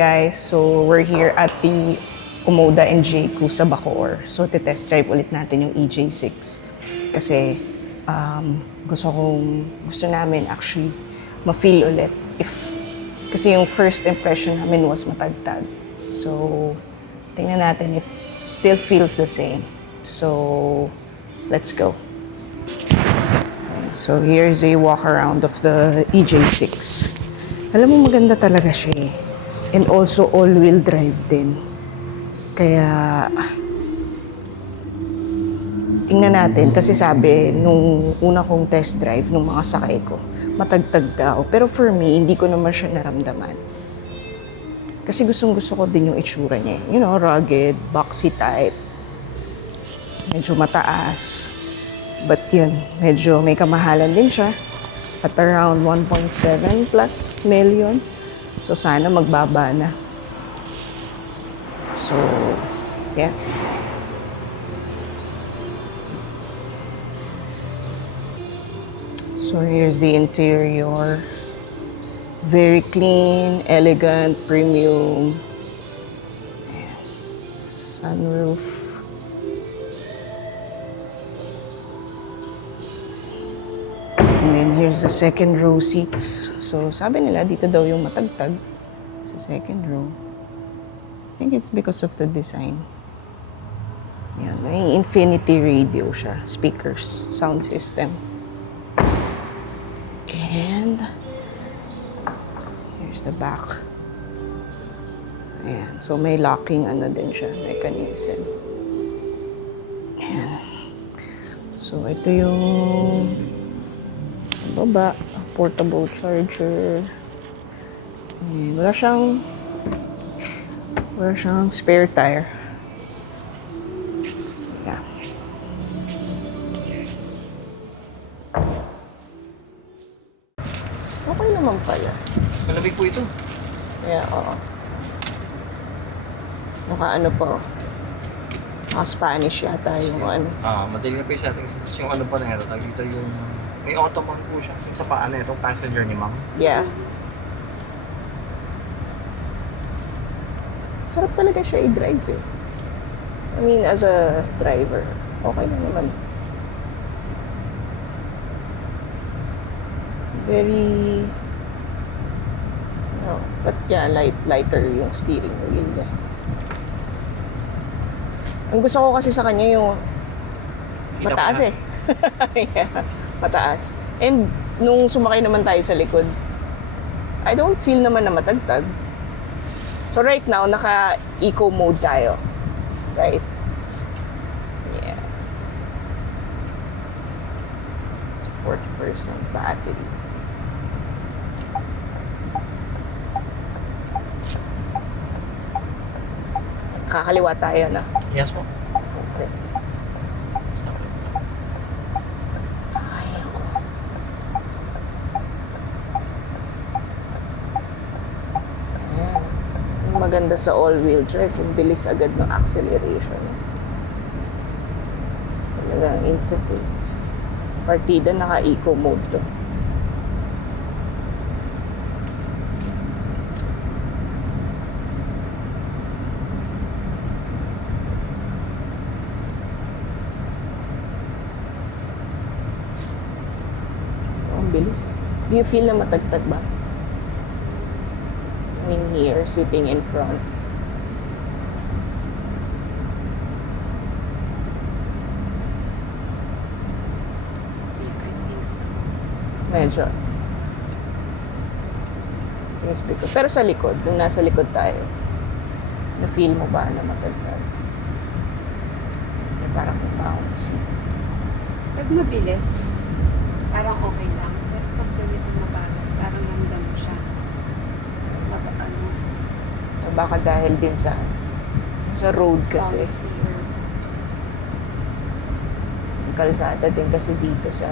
guys? So we're here at the Omoda and Jayco sa Bacoor. So test drive ulit natin yung EJ6 kasi gusto namin actually ma-feel ulit kasi yung first impression namin was matagtag. So tingnan natin if still feels the same. So let's go. So here's a walk around of the EJ6. Alam mo, maganda talaga siya eh. And also all-wheel drive din. Kaya tingnan natin kasi sabi nung una kong test drive nung mga sakay ko, matagtag daw. Pero for me, hindi ko naman siya naramdaman. Kasi gustong-gusto ko din yung itsura niya. You know, rugged, boxy type. Medyo mataas. But yun, medyo may kamahalan din siya. At around 1.7 plus million. So sana magbaba na. So, yeah. So here's the interior. Very clean, elegant, premium. Sunroof. And then here's the second row seats. So sabi nila dito daw yung matagtag sa second row. I think it's because of the design. Yan, may infinity radio siya, speakers, sound system. And here's the back. Ayan, so may locking ano din siya, mechanism. Ayan. So ito yung baba, portable charger. And wala siyang spare tire. Yeah. Okay naman pala. Malamig po ito. Yeah, oo. Naka ano pa. Spanish yata yung ano. Madali na po yung settings. Tapos yung ano pa na ito, tag dito yung... May automan po siya. Yung sa paan na itong passenger ni ma'am. Yeah. Sarap talaga siya i-drive eh. I mean, as a driver, okay lang naman. Very... No, but yeah, lighter yung steering wheel niya. Ang gusto ko kasi sa kanya yung Kita mataas pa eh. Yeah, mataas. And nung sumakay naman tayo sa likod, I don't feel naman na matagtag. So right now, naka-eco mode tayo. Right? Yeah. 40% battery. Kakaliwa tayo na. Yes po. Okay. Ay, ako. Ayan. Ang maganda sa all-wheel drive, yung bilis agad ng acceleration. Talagang instant eh. Partida, naka-eco mode to. Bilis. Do you feel na matagtag ba? I mean, here, sitting in front. Medyo. Yes, because, pero sa likod, nung nasa likod tayo, na-feel mo ba na matagtag? Parang bouncy. Pag mabilis, parang okay lang. Pero pag ganito mabagal, parang ramdam mo siya. Ano, Baka dahil din sa road kasi. bouncy or something. Ang kalsada din kasi dito sa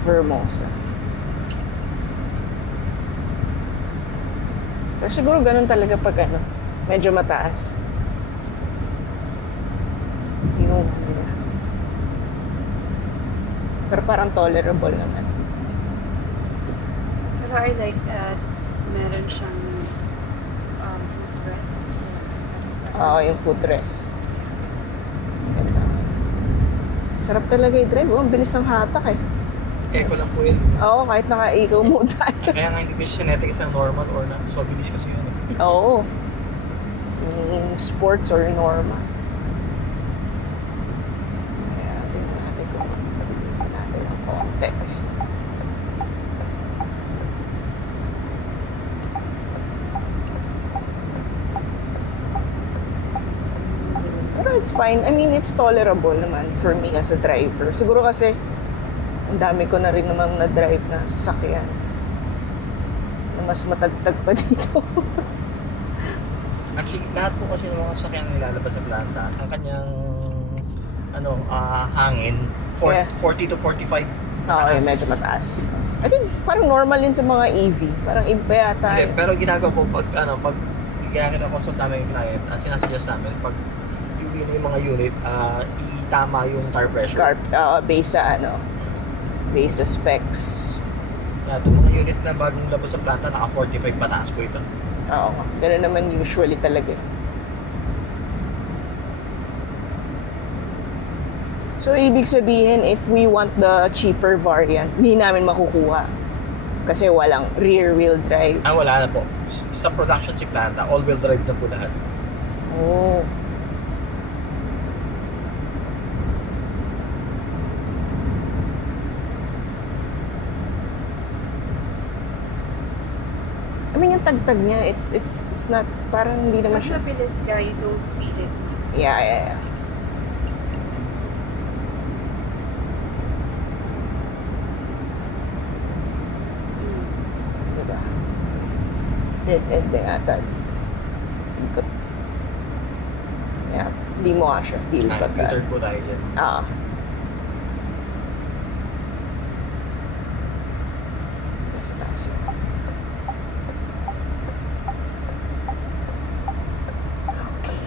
Vermosa. Pero siguro ganun talaga pag ano, medyo mataas. Yung ano. Pero parang tolerable naman. Pero I like that meron siyang Oo, yung footrest. Ganda. Sarap talaga i-drive. Oh, ang bilis ng hatak eh. Eco lang po yun. Oo, kahit naka-eco mode tayo. Kaya nga hindi ko siya sinetic isang normal or na mas mabilis kasi yun. Oo. Yung sports or normal. Kaya tingnan natin kung mabilisan natin ng konti. Pero it's fine. I mean, it's tolerable naman for me as a driver. Siguro kasi ang dami ko na rin namang na-drive na sasakyan. Na mas matagtag pa dito. Actually, lahat po kasi ng mga sasakyan na nilalabas sa planta, ang kanyang hangin, Yeah. 40 to 45. Oo, taas. medyo mataas. I think parang normal yun sa mga EV. Parang iba pa yata. Hindi, pero ginagawa po pag ginagawa-consult namin yung client, sinasuggest namin, pag UV na yung mga unit, itama yung tire pressure. Base sa base sa specs. Itong mga unit na bagong labas sa planta, naka 45 pataas po ito. Oo, ganun naman usually talaga. So, ibig sabihin, if we want the cheaper variant, hindi namin makukuha. Kasi walang rear-wheel drive. Wala na po. Sa production si planta, all-wheel drive na po lahat. Oh. I mean, yung tagtag niya, it's not, parang hindi naman Pag siya. mabilis ka, you don't feel it. Yeah. Diba? Dead-end na yata dito. Ikot. Yeah, hindi mo nga siya feel pagka. Computer po tayo dyan. Oo. Nasa taas yun. Okay.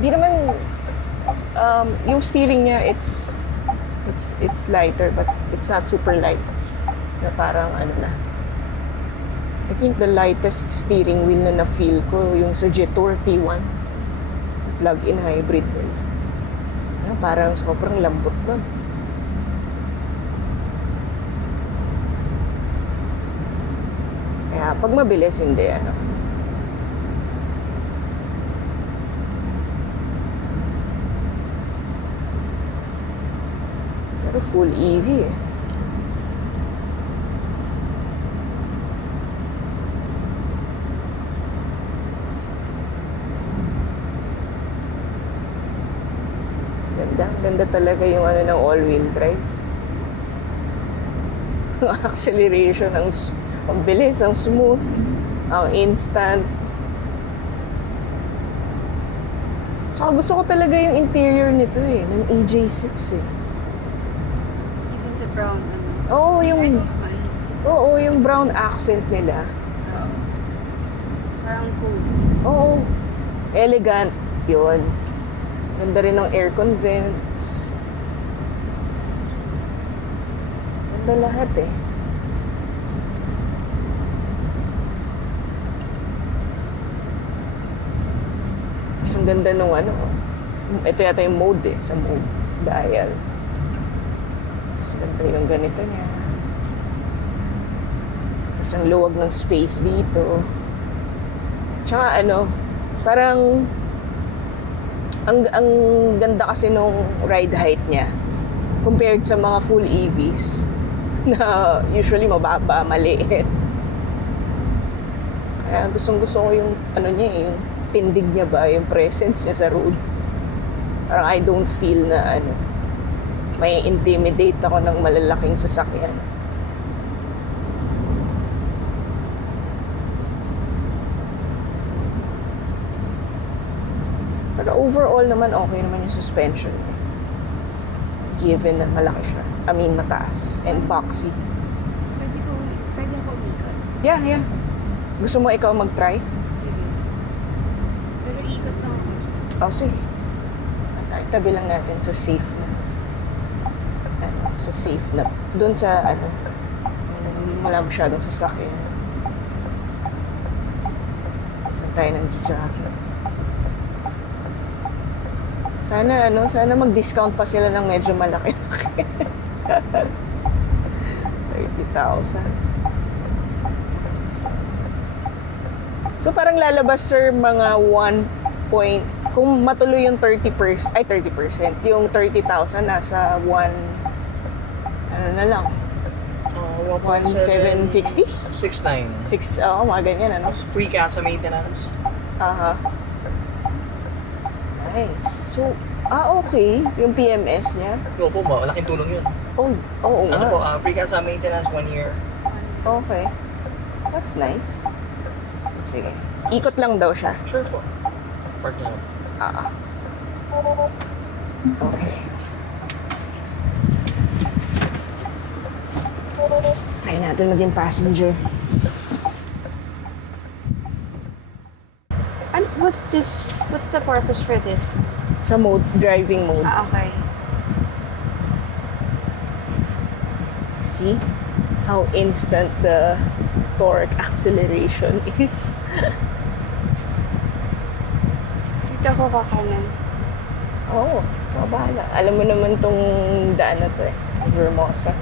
Hindi naman, yung steering niya, it's lighter, but it's not super light. Na parang na. I think the lightest steering wheel na na-feel ko, yung sa Jetour T1. Plug-in hybrid nila. Parang sobrang lambot nun. Kaya pag mabilis, hindi Pero full EV eh. Ganda talaga yung ng all-wheel drive. Acceleration, ang bilis, ang smooth, ang instant. Tsaka gusto ko talaga yung interior nito ng AJ6 eh. Even the brown, Oo, I yung, don't mind. yung brown accent nila. Parang cozy. Oo, elegant yun. Ganda rin ng aircon vents. Ganda lahat eh. Tapos ang ganda nung ito yata yung mode sa mode dial. Tapos ganda yung ganito niya. Tapos ang luwag ng space dito. Tsaka parang ang ganda kasi nung ride height niya compared sa mga full EVs na usually mababa, maliit. Kaya gustong-gusto ko yung niya yung tindig niya ba, yung presence niya sa road. Parang I don't feel na may intimidate ako ng malalaking sasakyan. Pero overall naman, okay naman yung suspension. Given na malaki siya. I mean, mataas. And boxy. Pwede ako umikot. Yeah. Gusto mo ikaw mag-try? Sige. Pero ikot lang ako dyan. Oh, sige. Tabi lang natin sa safe na. Sa safe na. Doon sa, wala masyadong sasakyan. Saan tayo nag-jogging? Sana mag-discount pa sila ng medyo malaki. 30,000. So parang lalabas, sir, mga 1 point, kung matuloy yung 30%, yung 30,000 nasa 1, ano na lang, 1,760? 6.9. 6, mga ganyan, ano? Free ka sa maintenance. Aha. Nice. So, okay. Yung PMS niya. Yung po, malaking tulong yun. Oo Ano nga. po, free ka sa maintenance 1 year. Okay. That's nice. Sige. Ikot lang daw siya. Sure po. Park na. Okay. Try natin maging passenger. And what's this? What's the purpose for this? Sa driving mode. Okay. See how instant the torque acceleration is. Dito ako kakanan. Oo, ikaw bahala. Alam mo naman tong daan na to eh. Vermosa.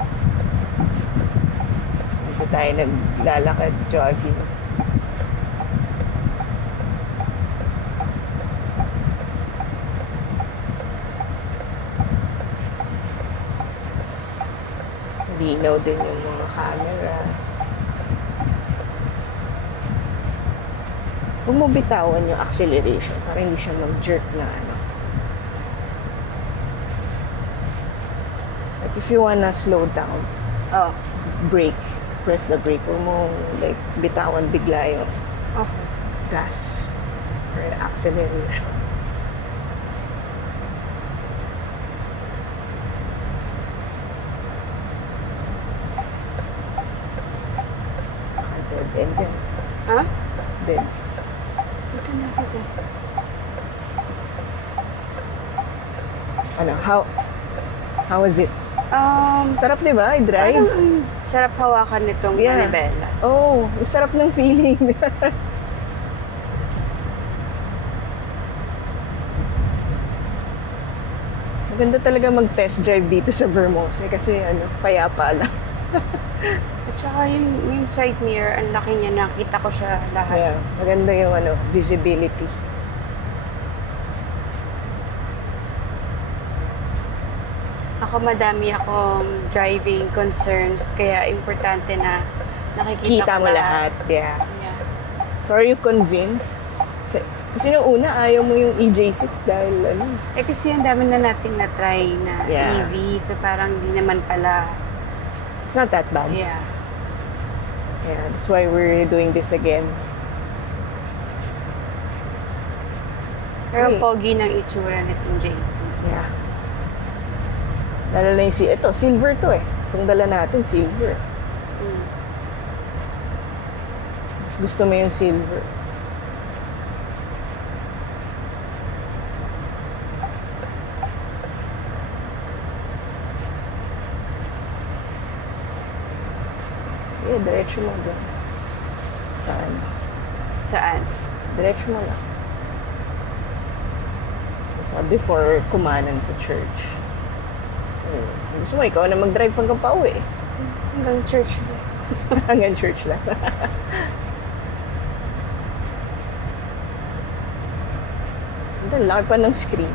Dito tayo naglalakad, jogging. Linaw din yung mga cameras. Huwag mo bitawan yung acceleration para hindi siya mag-jerk na ano. Like if you wanna slow down, Oh. brake. Press the brake. Huwag mo like bitawan bigla yung Okay. gas or acceleration. Dead end yan. Ha? Dead. Dito na kita. Ano, how was it? Sarap, di ba? I-drive. Parang sarap hawakan nitong Yeah. manibela. Oh, ang sarap ng feeling. Maganda talaga mag-test drive dito sa Vermosa kasi ano, payapa lang. At saka yung side mirror, ang laki niya, nakita ko siya lahat. Yeah, maganda yung ano, visibility. Ako madami akong driving concerns, kaya importante na nakikita Kita ko mo lahat. Yeah. Yeah. So are you convinced? Kasi yung una, ayaw mo yung EJ6 dahil ano. Eh kasi ang dami na nating na-try na Yeah. EV, so parang di naman pala. It's not that bad. Yeah. Yeah, that's why we're doing this again. Pero Okay. pogi ng itsura nitong JP. Yeah. Lalo na yung ito, silver to eh. Itong dala natin, silver. Mm. Mas gusto mo yung silver. Yeah, diretso mo doon. Saan? Saan? Diretso mo lang. Before kumanan sa church. Gusto mo, ikaw na mag-drive hanggang pauwi. Hanggang church. Hanggang church lang. Ang laki pa ng screen.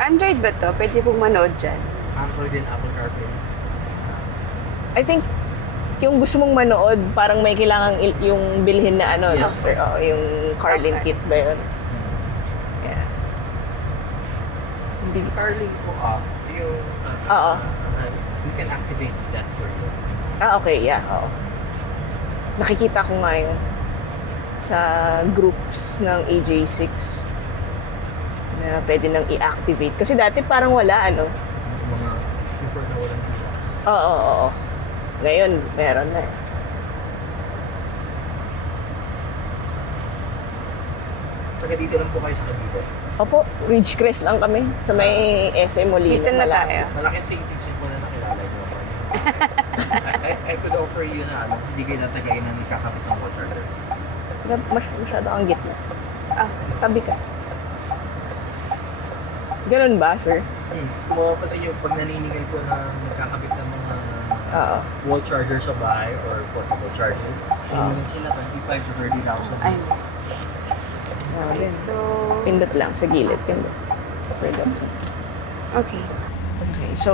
Android ba to? Pwede pong manood dyan. Android din, Apple CarPlay. I think, yung gusto mong manood, parang may kailangan yung bilhin na ano, Yes. no? Sir, yung Carlin Okay. kit ba yun? Yeah. Hindi, Carlink po, yung... Oo. You can activate that for you. okay, yeah, oo. Nakikita ko nga yun sa groups ng AJ6 na pwede nang i-activate. Kasi dati parang wala, ano? Yung mga prefer na walang kiosk. Oo. Ngayon, meron na eh. Taga dito lang po kayo sa Cavite. Opo, Ridgecrest lang kami sa may SM Molina. Dito na malapit. tayo. Malaking safety po na nakilala niyo. I could offer you na hindi kayo natagayin na ikakapit ng wall charger. Masyado ang gitna. Ah, Tabi ka. Ganun ba, sir? Mo kasi yung pag naniningan ko na nagkakabit ng mga Oo. wall charger sa bahay or portable charger, naniningin sila 25 to 30,000. ay. Okay. So, Pindot lang sa gilid. Pindot. For that. okay. Okay. So,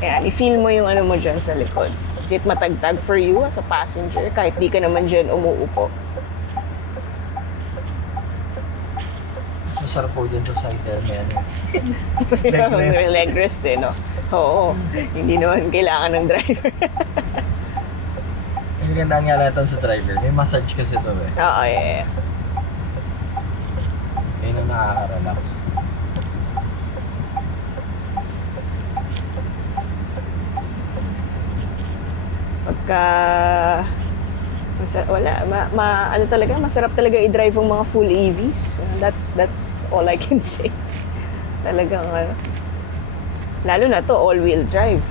ayan. I-feel mo yung ano mo dyan sa likod. Is it matagtag for you as a passenger? Kahit di ka naman dyan umuupo. Mas masarap po dyan sa side may ano. Leg rest. May leg rest eh, no? Oo. Hindi naman kailangan ng driver. Yung ganda nga lahat sa driver, may massage kasi ito eh. Oo, yeah. Yun ang nakaka-relax. Pagka ano talaga, masarap talaga i-drive ang mga full EVs. That's all I can say. Talagang ano. Lalo na to all-wheel drive.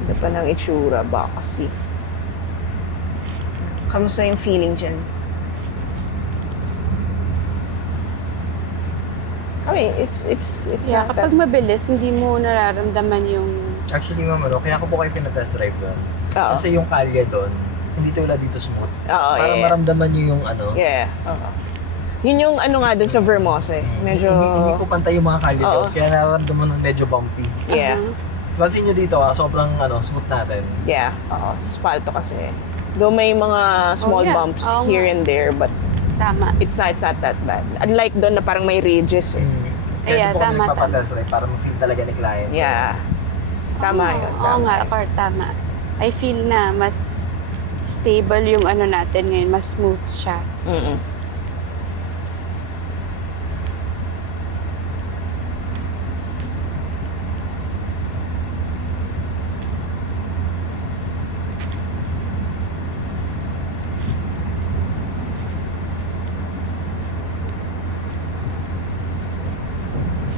Ganda pa ng itsura, boxy. Kamusta yung feeling dyan? I mean, it's Yeah, not kapag that... mabilis, hindi mo nararamdaman yung... Actually, ma'am, kaya ko po kayo pinatest drive doon. Oo. Kasi yung kalye doon, hindi tulad dito smooth. Oo, Para yeah. maramdaman nyo yung ano. Yeah, oo. Yun yung ano nga dun sa Vermosa eh. Medyo... Hindi po pantay yung mga kalye Oo. doon. Kaya nararamdaman ng medyo bumpy. Yeah, Pansin nyo dito, sobrang smooth natin. yeah. Oo, sa spalto kasi. Though may mga small yeah. bumps Oo here nga. and there, but Tama. it's not that bad. Unlike doon na parang may ridges eh. Kaya Yeah, ito po tama, kami nagpapatest drive para ma-feel talaga ni client. Yeah. Tama Oo, yun. Oo Tama nga, yun. Kurt, tama. I feel na mas stable yung ano natin ngayon, mas smooth siya. Mm-mm.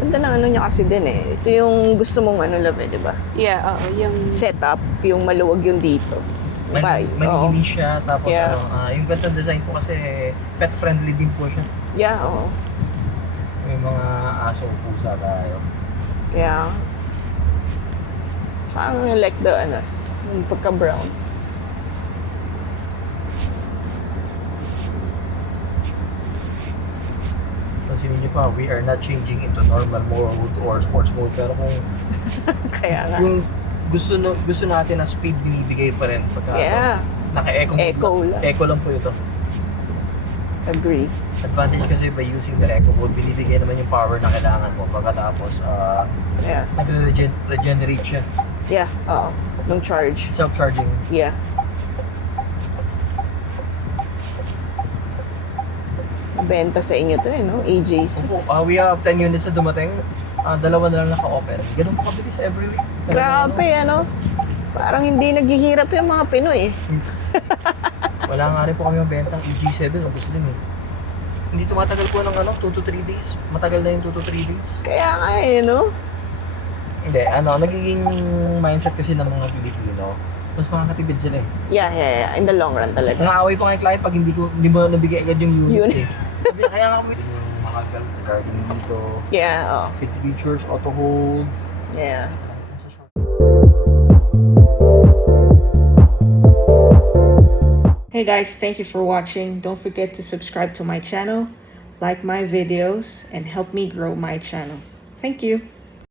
Ganda ng ano niya kasi din eh. Ito yung gusto mong ano love eh, di ba? Yeah, oo, yung... Setup, yung maluwag yung dito. Bye. Oo. Malinis siya, tapos Yeah. yung ganitong design po kasi pet-friendly din po siya. Yeah, oo. May mga aso, pusa tayo. Kaya, saan I like the, ano, yung pagka-brown. Pansinin niyo pa, we are not changing into normal mode or sports mode. Pero kung Kaya nga. yung gusto natin na speed binibigay pa rin pagka Yeah, naka-eco mode Eco lang. Eco lang po ito. agree. Advantage kasi by using the eco mode, binibigay naman yung power na kailangan mo. Pagkatapos, Yeah, nag-regenerate siya. yeah, oo. Nung charge. Self-charging. Yeah. Benta sa inyo to eh, no? AJ6. Opo, we have 10 units na dumating. Dalawa na lang naka-open. Ganun po kabilis every week. Grabe, ano? Parang hindi naghihirap yung mga Pinoy. Wala nga rin po kami mabentang EG7. Ubus din eh. Hindi tumatagal po ng 2 to 3 days. Matagal na yung 2 to 3 days. Kaya nga eh, no? Hindi, nagiging mindset kasi ng mga Pilipino. Mas makakatipid sila eh. Yeah. In the long run talaga. Nangaaway pa kay client pag hindi mo nabigay agad yung unit Unit. eh. Sabi niya, kaya nga kami yung mga regarding dito. Yeah, oh. Fit features, auto hold. Yeah. Hey guys, thank you for watching. Don't forget to subscribe to my channel, like my videos, and help me grow my channel. Thank you.